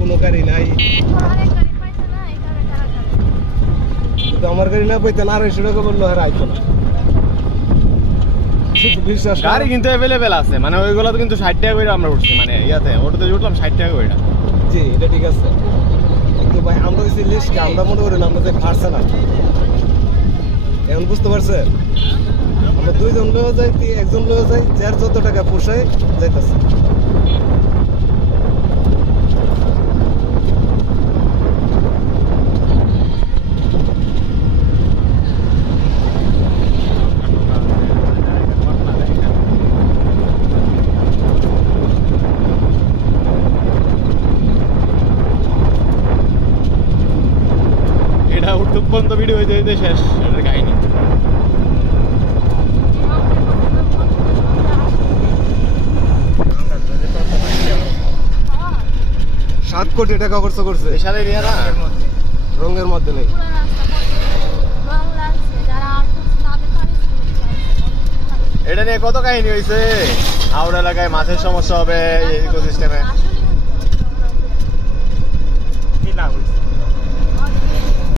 কোনো গাড়ি নাই, আমার গাড়ি না পাইতেন 250 টাকা বললো আর আইতো না। গাড়ি কিন্তু অ্যাভেলেবেল আছে, মানে ওইগুলো তো কিন্তু 60 টাকা করে আমরা উঠছি, মানে ইয়াতে ওটাতে উঠলাম 60 টাকা করে। জি এটা ঠিক আছে, কিন্তু ভাই আমরা দিচ্ছি লিস্ট, আমরা মনে করি না আমরা যে পারছে না, এখন বুঝতে পারছেন? আমরা 2 জন লোক যাই, 1 জন লোক যাই, যার যত টাকা পোষায় যাইতেছে। এটা উঠুক পর্যন্ত ভিডিও হইতে হইতে শেষ এটার কাহিনী। 7 কোটি টাকা খরচ করছে সাথে দিয়ে না, রঙের মধ্যে নেই। এটা নিয়ে কত কাহিনী হয়েছে, হাওড়া এলাকায় মাছের সমস্যা হবে ইকোসিস্টেমে।